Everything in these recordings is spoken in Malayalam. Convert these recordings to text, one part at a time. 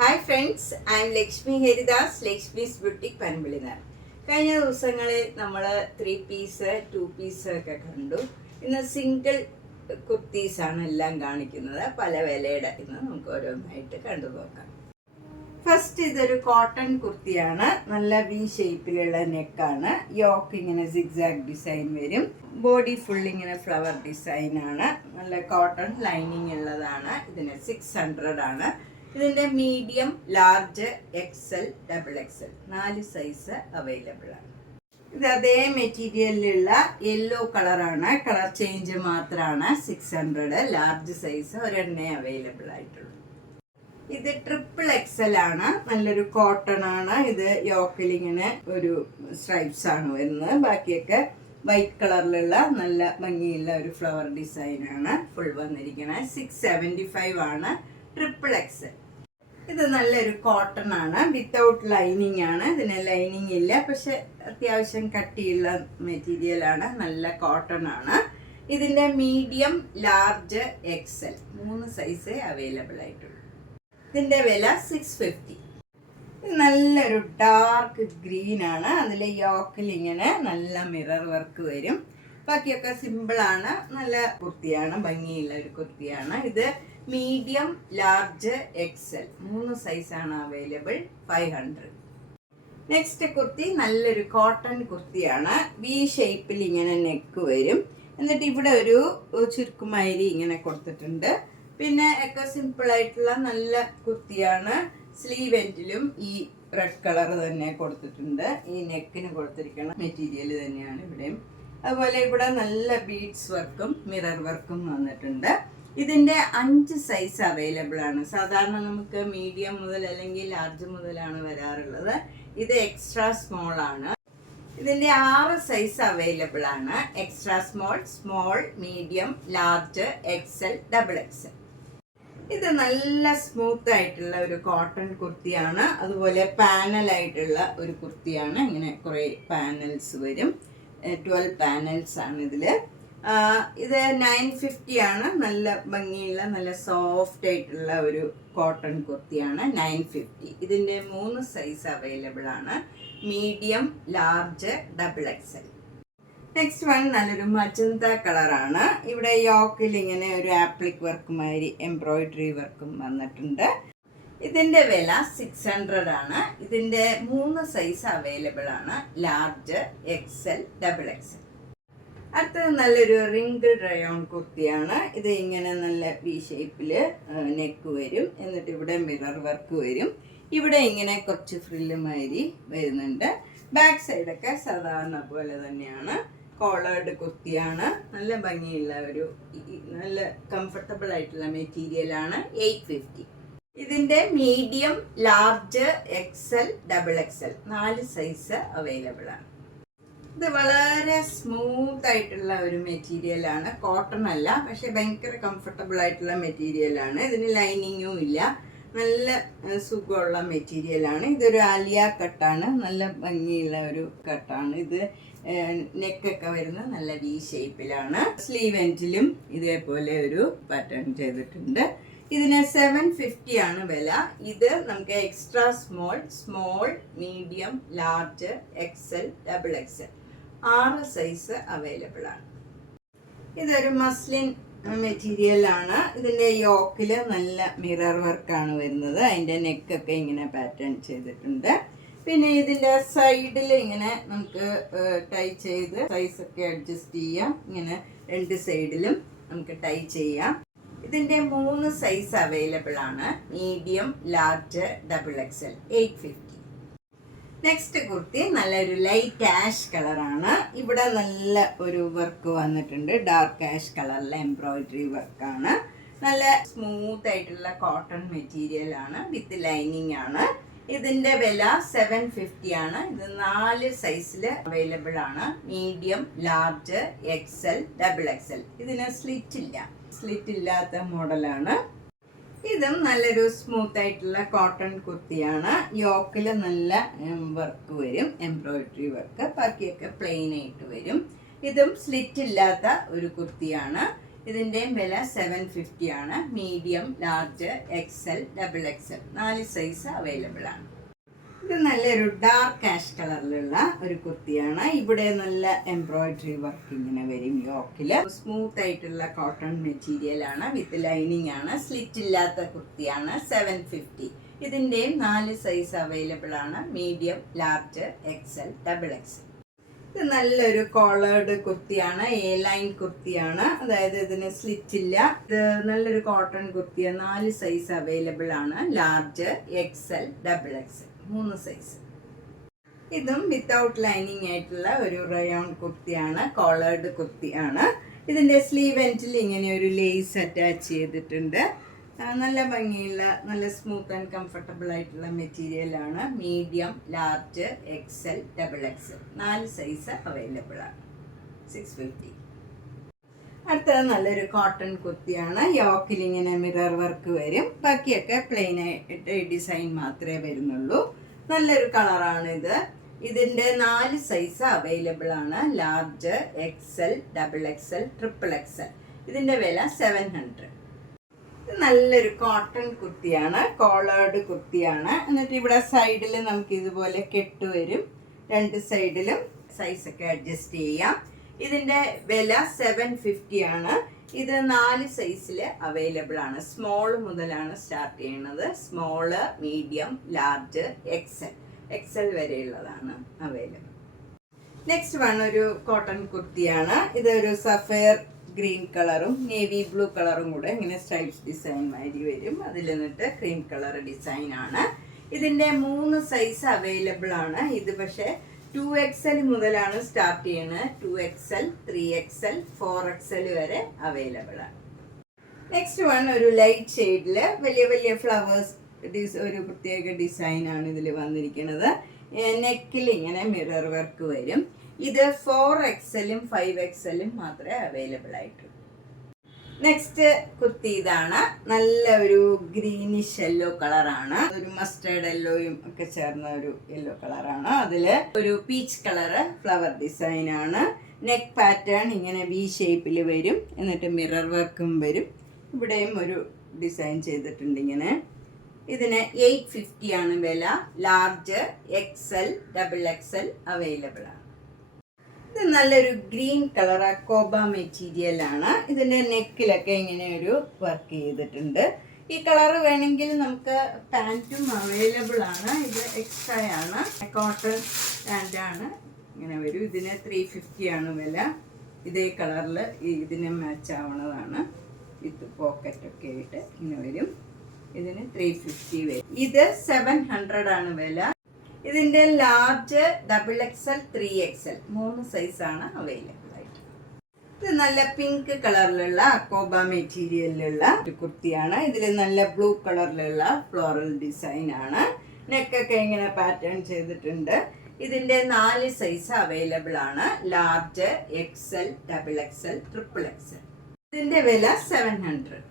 Hi friends, I am Lakshmi Haridas, Lakshmi's boutique പനമ്പിളിനാണ്. കഴിഞ്ഞ ദിവസങ്ങളിൽ നമ്മൾ 3 പീസ് 2 പീസ് ഒക്കെ കണ്ടു. ഇന്ന് സിംഗിൾ കുർത്തീസാണ് എല്ലാം കാണിക്കുന്നത്. പല വിലയുടെ ഇന്ന് നമുക്ക് ഓരോന്നായിട്ട് കണ്ടു നോക്കാം. ഫസ്റ്റ് ഇതൊരു കോട്ടൺ കുർത്തിയാണ്. നല്ല വി ഷേപ്പിലുള്ള നെക്കാണ്. യോക്ക് ഇങ്ങനെ സിഗ്സാഗ് ഡിസൈൻ വരും. ബോഡി ഫുൾ ഇങ്ങനെ ഫ്ലവർ ഡിസൈനാണ്. നല്ല കോട്ടൺ ലൈനിങ് ഉള്ളതാണ്. ഇതിന് 600 ആണ്. ഇതിൻ്റെ medium, large, XL, double XL 4 size available ആണ്. ഇത് അതേ മെറ്റീരിയലിലുള്ള യെല്ലോ കളറാണ്. കളർ ചേഞ്ച് മാത്രമാണ്. 600 ലാർജ് സൈസ് ഒരെണ്ണേ അവൈലബിൾ ആയിട്ടുള്ളൂ. ഇത് ട്രിപ്പിൾ എക്സൽ ആണ്. നല്ലൊരു കോട്ടൺ ആണ്. ഇത് യോക്കിൽ ഇങ്ങനെ ഒരു സ്ട്രൈപ്സ് ആണ് വരുന്നത്. ബാക്കിയൊക്കെ വൈറ്റ് കളറിലുള്ള നല്ല ഭംഗിയുള്ള ഒരു ഫ്ലവർ ഡിസൈൻ ആണ് ഫുൾ വന്നിരിക്കുന്നത്. 675 ആണ് ട്രിപ്പിൾ എക്സൽ. ഇത് നല്ലൊരു കോട്ടൺ ആണ്. വിത്തൗട്ട് ലൈനിങ് ആണ്. ഇതിന് ലൈനിങ് ഇല്ല, പക്ഷെ അത്യാവശ്യം കട്ടിയുള്ള മെറ്റീരിയൽ ആണ്. നല്ല കോട്ടൺ ആണ്. ഇതിന്റെ medium, large, XL 3 size available ആയിട്ടുള്ളൂ. ഇതിന്റെ വില 650. ഇത് നല്ലൊരു ഡാർക്ക് ഗ്രീൻ ആണ്. അതിൽ യോക്കിൽ ഇങ്ങനെ നല്ല മിറർ വർക്ക് വരും. ബാക്കിയൊക്കെ സിമ്പിൾ ആണ്. നല്ല കുർത്തിയാണ്, ഭംഗിയുള്ള ഒരു കുർത്തിയാണ്. ഇത് മീഡിയം, ലാർജ്, എക്സൽ 3 സൈസാണ് അവൈലബിൾ. 500. നെക്സ്റ്റ് കുർത്തി നല്ലൊരു കോട്ടൺ കുർത്തിയാണ്. വി ഷേപ്പിൽ ഇങ്ങനെ നെക്ക് വരും. എന്നിട്ട് ഇവിടെ ഒരു ചുരുക്കുമാരി ഇങ്ങനെ കൊടുത്തിട്ടുണ്ട്. പിന്നെ ഒക്കെ സിമ്പിൾ ആയിട്ടുള്ള നല്ല കുർത്തിയാണ്. സ്ലീവ് എൻഡിലും ഈ റെഡ് കളർ തന്നെ കൊടുത്തിട്ടുണ്ട്. ഈ നെക്കിന് കൊടുത്തിരിക്കുന്ന മെറ്റീരിയൽ തന്നെയാണ് ഇവിടെയും. അതുപോലെ ഇവിടെ നല്ല ബീഡ്സ് വർക്കും മിറർ വർക്കും വന്നിട്ടുണ്ട്. ഇതിൻ്റെ 5 സൈസ് അവൈലബിൾ ആണ്. സാധാരണ നമുക്ക് മീഡിയം മുതൽ അല്ലെങ്കിൽ ലാർജ് മുതലാണ് വരാറുള്ളത്. ഇത് എക്സ്ട്രാ സ്മോൾ ആണ്. ഇതിൻ്റെ 6 സൈസ് അവൈലബിൾ ആണ്. Extra small, small, medium, large, XL, double XL. ഇത് നല്ല സ്മൂത്ത് ആയിട്ടുള്ള ഒരു കോട്ടൺ കുർത്തിയാണ്. അതുപോലെ പാനൽ ആയിട്ടുള്ള ഒരു കുർത്തിയാണ്. ഇങ്ങനെ കുറേ പാനൽസ് വരും. 12 പാനൽസ് ആണ് ഇതിൽ. ഇത് 950 ആണ്. നല്ല ഭംഗിയുള്ള നല്ല സോഫ്റ്റ് ആയിട്ടുള്ള ഒരു കോട്ടൺ കുർത്തിയാണ്. 950. ഇതിൻ്റെ 3 സൈസ് അവൈലബിൾ ആണ്. Medium, large, double XL. Next one നല്ലൊരു മജന്ത കളറാണ്. ഇവിടെ യോക്കിൽ ഇങ്ങനെ ഒരു ആപ്ലിക് വർക്ക് മാതിരി എംബ്രോയിഡറി വർക്കും വന്നിട്ടുണ്ട്. ഇതിൻ്റെ വില 600 ആണ്. ഇതിൻ്റെ 3 സൈസ് അവൈലബിൾ ആണ്. Large, XL, double XL. അടുത്തത് നല്ലൊരു റിംഗിൾ റയോൺ കുർത്തിയാണ്. ഇത് ഇങ്ങനെ നല്ല വി ഷേപ്പിൽ നെക്ക് വരും. എന്നിട്ട് ഇവിടെ മിറർ വർക്ക് വരും. ഇവിടെ ഇങ്ങനെ കുറച്ച് ഫ്രില്ല് മാതിരി വരുന്നുണ്ട്. ബാക്ക് സൈഡൊക്കെ സാധാരണ പോലെ തന്നെയാണ്. കോളേർഡ് കുർത്തിയാണ്. നല്ല ഭംഗിയുള്ള ഒരു നല്ല കംഫർട്ടബിൾ ആയിട്ടുള്ള മെറ്റീരിയലാണ്. 850. ഇതിൻ്റെ medium, large, XL, double XL 4 size available ആണ്. ഇത് വളരെ സ്മൂത്ത് ആയിട്ടുള്ള ഒരു മെറ്റീരിയലാണ്. കോട്ടൺ അല്ല, പക്ഷെ ഭയങ്കര കംഫർട്ടബിൾ ആയിട്ടുള്ള മെറ്റീരിയലാണ്. ഇതിന് ലൈനിങ്ങും ഇല്ല. നല്ല സുഖമുള്ള മെറ്റീരിയലാണ്. ഇതൊരു ആലിയ കട്ടാണ്. നല്ല ഭംഗിയുള്ള ഒരു കട്ടാണ്. ഇത് നെക്കൊക്കെ വരുന്നത് നല്ല വി ഷേപ്പിലാണ്. സ്ലീവ് എൻഡിലും ഇതേപോലെ ഒരു പാറ്റേൺ ചെയ്തിട്ടുണ്ട്. ഇതിന് 750 ആണ് വില. ഇത് നമുക്ക് extra small, small, medium, large, XL, double XL 6 size available ആണ്. ഇതൊരു മസ്ലിൻ മെറ്റീരിയൽ ആണ്. ഇതിൻ്റെ യോക്കിൽ നല്ല മിറർ വർക്കാണ് വരുന്നത്. അതിൻ്റെ നെക്കൊക്കെ ഇങ്ങനെ പാറ്റേൺ ചെയ്തിട്ടുണ്ട്. പിന്നെ ഇതിൻ്റെ സൈഡിൽ ഇങ്ങനെ നമുക്ക് ടൈ ചെയ്ത് സൈസൊക്കെ അഡ്ജസ്റ്റ് ചെയ്യാം. ഇങ്ങനെ 2 സൈഡിലും നമുക്ക് ടൈ ചെയ്യാം. ഇതിൻ്റെ 3 സൈസ് അവൈലബിൾ ആണ്. Medium, large, double XL 850. Next kurti നല്ലൊരു ലൈറ്റ് ആഷ് കളറാണ്. ഇവിടെ നല്ല ഒരു വർക്ക് വന്നിട്ടുണ്ട്. ഡാർക്ക് ആഷ് കളറിലെ എംബ്രോയിഡറി വർക്കാണ്. നല്ല സ്മൂത്ത് ആയിട്ടുള്ള കോട്ടൺ മെറ്റീരിയൽ ആണ്. വിത്ത് ലൈനിങ് ആണ്. ഇതിൻ്റെ വില 750 ആണ്. ഇത് 4 സൈസിൽ അവൈലബിൾ ആണ്. Medium, large, XL, double XL. ഇതിന് സ്ലിറ്റ് ഇല്ലാത്ത മോഡലാണ്. ഇതും നല്ലൊരു സ്മൂത്ത് ആയിട്ടുള്ള കോട്ടൺ കുർത്തിയാണ്. യോക്കിൽ നല്ല വർക്ക് വരും, എംബ്രോയിഡറി വർക്ക്. ബാക്കിയൊക്കെ പ്ലെയിൻ ആയിട്ട് വരും. ഇതും സ്ലിറ്റ് ഇല്ലാത്ത ഒരു കുർത്തിയാണ്. ഇതിൻ്റെയും വില 750 ആണ്. Medium, large, XL, double XL 4 size available ആണ്. ഇത് നല്ലൊരു ഡാർക്ക് ആഷ് കളറിലുള്ള ഒരു കുർത്തിയാണ്. ഇവിടെ നല്ല എംബ്രോയിഡറി വർക്ക് ഇങ്ങനെ വരും യോക്കില്. സ്മൂത്ത് ആയിട്ടുള്ള കോട്ടൺ മെറ്റീരിയൽ ആണ്, വിത്ത് ലൈനിങ് ആണ്. സ്ലിറ്റ് ഇല്ലാത്ത കുർത്തിയാണ്. 750. ഇതിൻ്റെയും 4 സൈസ് അവൈലബിൾ ആണ്. Medium, large, XL, double XL. ഇത് നല്ലൊരു കോളേർഡ് കുർത്തിയാണ്. എ ലൈൻ കുർത്തിയാണ്, അതായത് ഇതിന് സ്ലിറ്റ് ഇല്ല. ഇത് നല്ലൊരു കോട്ടൺ കുർത്തിയാണ്. 4 സൈസ് അവൈലബിൾ ആണ്. Large, XL, double XL 3 size. ഇതും വിത്തൗട്ട് ലൈനിങ് ആയിട്ടുള്ള ഒരു റയോൺ കുർത്തിയാണ്. കോളേർഡ് കുർത്തിയാണ്. ഇതിൻ്റെ സ്ലീവ് എൻഡിൽ ഇങ്ങനെ ഒരു ലേസ് അറ്റാച്ച് ചെയ്തിട്ടുണ്ട്. നല്ല ഭംഗിയുള്ള, നല്ല സ്മൂത്ത് ആൻഡ് കംഫർട്ടബിൾ ആയിട്ടുള്ള മെറ്റീരിയൽ ആണ്. Medium, large, XL, double XL 4 size available ആണ്. 650. അടുത്തത് നല്ലൊരു കോട്ടൺ കുർത്തിയാണ്. യോക്കിൽ ഇങ്ങനെ മിറർ വർക്ക് വരും. ബാക്കിയൊക്കെ പ്ലെയിൻ ആയിട്ട് ഡിസൈൻ മാത്രമേ വരുന്നുള്ളൂ. നല്ലൊരു കളറാണ് ഇത്. ഇതിൻ്റെ 4 സൈസ് അവൈലബിൾ ആണ്. Large, XL, double XL, triple XL. ഇതിൻ്റെ വില 700. നല്ലൊരു കോട്ടൺ കുർത്തിയാണ്. കോളേർഡ് കുർത്തിയാണ്. എന്നിട്ട് ഇവിടെ സൈഡിൽ നമുക്ക് ഇതുപോലെ കെട്ട് വരും. 2 സൈഡിലും സൈസൊക്കെ അഡ്ജസ്റ്റ് ചെയ്യാം. ഇതിൻ്റെ വില 750 ആണ്. ഇത് 4 സൈസിൽ അവൈലബിൾ ആണ്. സ്മോൾ മുതലാണ് സ്റ്റാർട്ട് ചെയ്യുന്നത്. Small, medium, large, XL. XL വരെയുള്ളതാണ് അവൈലബിൾ. നെക്സ്റ്റ് വൺ ഒരു കോട്ടൺ കുർത്തിയാണ്. ഇതൊരു സഫയർ ഗ്രീൻ കളറും നേവി ബ്ലൂ കളറും കൂടെ ഇങ്ങനെ സ്ട്രൈപ്സ് ഡിസൈൻ മാതിരി വരും. അതിൽ നിന്നിട്ട് ക്രീം കളർ ഡിസൈൻ ആണ്. ഇതിൻ്റെ 3 സൈസ് അവൈലബിൾ ആണ്. ഇത് പക്ഷേ 2XL മുതലാണ് സ്റ്റാർട്ട് ചെയ്യുന്നത്. 2XL, 3XL, 4XL വരെ അവൈലബിൾ ആണ്. നെക്സ്റ്റ് വൺ ഒരു ലൈറ്റ് ഷെയ്ഡിൽ വലിയ വലിയ ഫ്ലവേഴ്സ് ഒരു പ്രത്യേക ഡിസൈനാണ് ഇതിൽ വന്നിരിക്കുന്നത്. നെക്കിൽ ഇങ്ങനെ മിറർ വർക്ക് വരും. ഇത് 4XLും 5XLും മാത്രമേ അവൈലബിൾ ആയിട്ടുള്ളൂ. നെക്സ്റ്റ് കുർത്തി ഇതാണ്. നല്ല ഒരു ഗ്രീനിഷ് യെല്ലോ കളറാണ്. ഒരു മസ്റ്റേർഡ് യെല്ലോയും ഒക്കെ ചേർന്ന ഒരു യെല്ലോ കളറാണ്. അതില് ഒരു പീച്ച് കളറ് ഫ്ലവർ ഡിസൈൻ ആണ്. നെക്ക് പാറ്റേൺ ഇങ്ങനെ വി ഷേപ്പിൽ വരും. എന്നിട്ട് മിറർ വർക്കും വരും. ഇവിടെയും ഒരു ഡിസൈൻ ചെയ്തിട്ടുണ്ട് ഇങ്ങനെ. ഇതിന് 850 ആണ് വില. Large, XL, double XL available ആണ്. ഇത് നല്ലൊരു ഗ്രീൻ കളർ അക്കോബ മെറ്റീരിയൽ ആണ്. ഇതിൻ്റെ നെക്കിലൊക്കെ ഇങ്ങനെ ഒരു വർക്ക് ചെയ്തിട്ടുണ്ട്. ഈ കളർ വേണമെങ്കിൽ നമുക്ക് പാൻറ്റും അവൈലബിൾ ആണ്. ഇത് എക്സ്ട്രാ ആണ്. കോട്ടൺ പാൻറ്റാണ്. ഇങ്ങനെ വരും. ഇതിന് 350 ആണ് വില. ഇതേ കളറിൽ ഇതിന് മാച്ച് ആവണതാണ്. വിത്ത് പോക്കറ്റൊക്കെ ആയിട്ട് ഇങ്ങനെ വരും. ഇതിന് 350 വരും. ഇത് 700 ആണ് വില. ഇതിൻ്റെ ലാർജ്, ഡബിൾ എക്സൽ, 3XL 3 സൈസാണ് അവൈലബിൾ ആയിട്ട്. ഇത് നല്ല പിങ്ക് കളറിലുള്ള അക്കോബ മെറ്റീരിയലിലുള്ള ഒരു കുർത്തിയാണ്. ഇതിൽ നല്ല ബ്ലൂ കളറിലുള്ള ഫ്ലോറൽ ഡിസൈൻ ആണ്. നെക്കൊക്കെ ഇങ്ങനെ പാറ്റേൺ ചെയ്തിട്ടുണ്ട്. ഇതിൻ്റെ 4 സൈസ് അവൈലബിൾ ആണ്. Large, XL, double XL, triple XL. ഇതിൻ്റെ വില 700.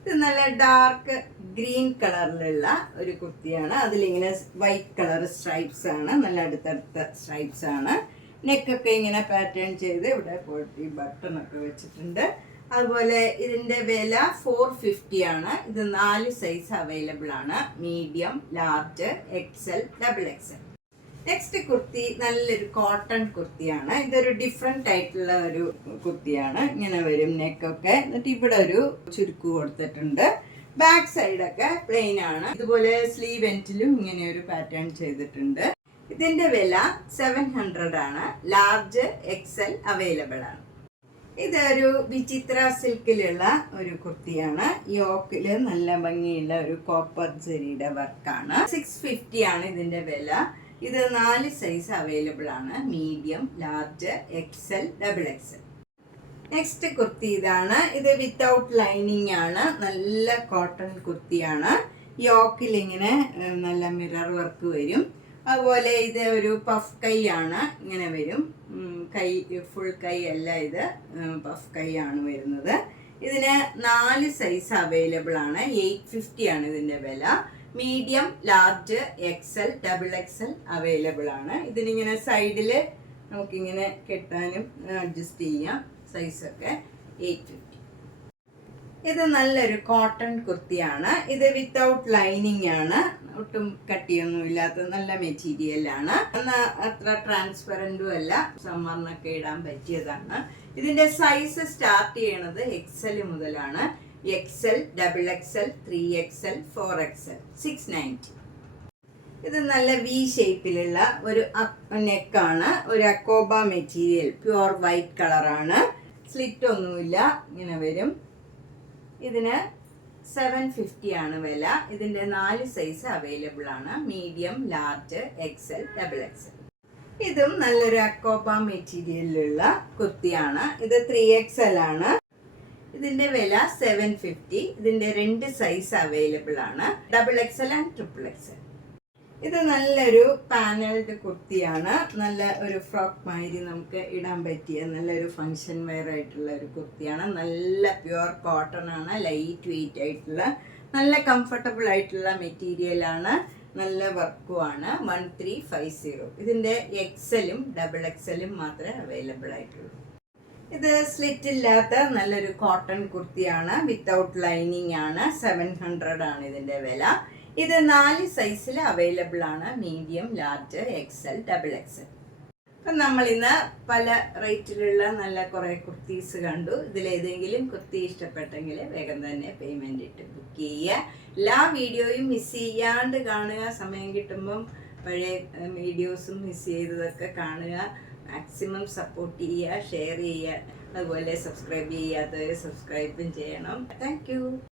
ഇത് നല്ല ഡാർക്ക് ഗ്രീൻ കളറിലുള്ള ഒരു കുർത്തിയാണ്. അതിലിങ്ങനെ വൈറ്റ് കളർ സ്ട്രൈപ്സ് ആണ്. നല്ല അടുത്തടുത്ത സ്ട്രൈപ്സ് ആണ്. നെക്കൊക്കെ ഇങ്ങനെ പാറ്റേൺ ചെയ്ത് ഇവിടെ പോയിട്ട് ബട്ടൺ ഒക്കെ വെച്ചിട്ടുണ്ട്. അതുപോലെ ഇതിൻ്റെ വില 450 ആണ്. ഇത് 4 സൈസ് അവൈലബിൾ ആണ്. Medium, large, XL, double XL. Next kurti നല്ലൊരു കോട്ടൺ കുർത്തിയാണ്. ഇതൊരു ഡിഫറെൻ്റ് ആയിട്ടുള്ള ഒരു കുർത്തിയാണ്. ഇങ്ങനെ വരും നെക്കൊക്കെ. എന്നിട്ട് ഇവിടെ ഒരു ചുരുക്ക് കൊടുത്തിട്ടുണ്ട്. ബാക്ക് സൈഡൊക്കെ പ്ലെയിൻ ആണ്. ഇതുപോലെ സ്ലീവ് എൻഡിലും ഇങ്ങനെ ഒരു പാറ്റേൺ ചെയ്തിട്ടുണ്ട്. ഇതിൻ്റെ വില 700 ആണ്. ലാർജ്, എക്സൽ അവൈലബിൾ ആണ്. ഇതൊരു വിചിത്ര സിൽക്കിലുള്ള ഒരു കുർത്തിയാണ്. യോക്കില് നല്ല ഭംഗിയുള്ള ഒരു കോപ്പർ ജെറിയുടെ വർക്കാണ്. 650 ആണ് ഇതിൻ്റെ വില. ഇത് 4 സൈസ് അവൈലബിൾ ആണ്. Medium, large, XL, double XL. Next kurti ഇതാണ്. ഇത് വിത്തൗട്ട് ലൈനിങ് ആണ്. നല്ല കോട്ടൺ കുർത്തിയാണ്. യോക്കിൽ ഇങ്ങനെ നല്ല മിറർ വർക്ക് വരും. അതുപോലെ ഇത് ഒരു പഫ് കൈ ആണ്. ഇങ്ങനെ വരും. കൈ ഫുൾ കൈ അല്ല, ഇത് പഫ് കൈ ആണ് വരുന്നത്. ഇതിന് 4 സൈസ് അവൈലബിൾ ആണ്. 850 ആണ് ഇതിൻ്റെ വില. Medium, large, XL, double XL available ആണ്. ഇതിനിങ്ങനെ സൈഡിൽ നമുക്കിങ്ങനെ കെട്ടാനും അഡ്ജസ്റ്റ് ചെയ്യാം. സൈസൊക്കെ 850. ഇത് നല്ലൊരു കോട്ടൺ കുർത്തിയാണ്. ഇത് വിത്തൗട്ട് ലൈനിങ് ആണ്, ഒട്ടും കട്ടിയൊന്നും ഇല്ലാത്ത നല്ല മെറ്റീരിയലാണ്. അത്ര ട്രാൻസ്പെറന്റും അല്ല, സമ്മറിനൊക്കെ ഇടാൻ പറ്റിയതാണ്. ഇതിന്റെ സൈസ് സ്റ്റാർട്ട് ചെയ്യണത് XL മുതലാണ്. XL, XXL, 3XL, 4XL, 690. ഇത് നല്ല വി ഷേപ്പിലുള്ള ഒരു നെക്കാണ്. ഒരു അക്കോബ മെറ്റീരിയൽ, പ്യുവർ വൈറ്റ് കളറാണ്. സ്ലിറ്റ് ഒന്നുമില്ല, ഇങ്ങനെ വരും. ഇതിന് 750 ആണ് വില. ഇതിന്റെ 4 സൈസ് അവൈലബിൾ ആണ്: മീഡിയം, ലാർജ്, XL, XXL. ഇതും നല്ലൊരു അക്കോബ മെറ്റീരിയലിലുള്ള കുർത്തിയാണ്. ഇത് 3XL ആണ്. ഇതിന്റെ വില 750. ഇതിന്റെ 2 സൈസ് അവൈലബിൾ ആണ്: XXL ആൻഡ് XXL. ഇത് നല്ലൊരു പാനൽഡ് കുർത്തിയാണ്. നല്ല ഒരു ഫ്രോക്ക് മാതിരി നമുക്ക് ഇടാൻ പറ്റിയ നല്ലൊരു ഫങ്ഷൻ വെയർ ആയിട്ടുള്ള ഒരു കുർത്തിയാണ്. നല്ല പ്യുവർ കോട്ടൺ ആണ്, ലൈറ്റ് വെയിറ്റ് ആയിട്ടുള്ള നല്ല കംഫർട്ടബിൾ ആയിട്ടുള്ള മെറ്റീരിയലാണ്. നല്ല വർക്കുമാണ്. 1350. ഇതിന്റെ XLും XXLും മാത്രമേ അവൈലബിൾ ആയിട്ടുള്ളൂ. ഇത് സ്ലിറ്റ് ഇല്ലാത്ത നല്ലൊരു കോട്ടൺ കുർത്തിയാണ്. വിത്തൗട്ട് ലൈനിങ് ആണ്. 700 ആണ് ഇതിന്റെ വില. ഇത് 4 സൈസിൽ അവൈലബിൾ ആണ്: മീഡിയം, ലാർജ്, XL, XXL. അപ്പം നമ്മൾ ഇന്ന് പല റേറ്റിലുള്ള നല്ല കുറേ കുർത്തീസ് കണ്ടു. ഇതിലേതെങ്കിലും കുർത്തി ഇഷ്ടപ്പെട്ടെങ്കിൽ വേഗം തന്നെ പേയ്മെന്റ് ഇട്ട് ബുക്ക് ചെയ്യുക. എല്ലാ വീഡിയോയും മിസ് ചെയ്യാണ്ട് കാണുക. സമയം കിട്ടുമ്പം പഴയ വീഡിയോസും മിസ് ചെയ്തതൊക്കെ കാണുക. മാക്സിമം സപ്പോർട്ട് ചെയ്യുക, ഷെയർ ചെയ്യുക. അതുപോലെ സബ്സ്ക്രൈബ് ചെയ്യാത്തവർ സബ്സ്ക്രൈബും ചെയ്യണം. Thank you.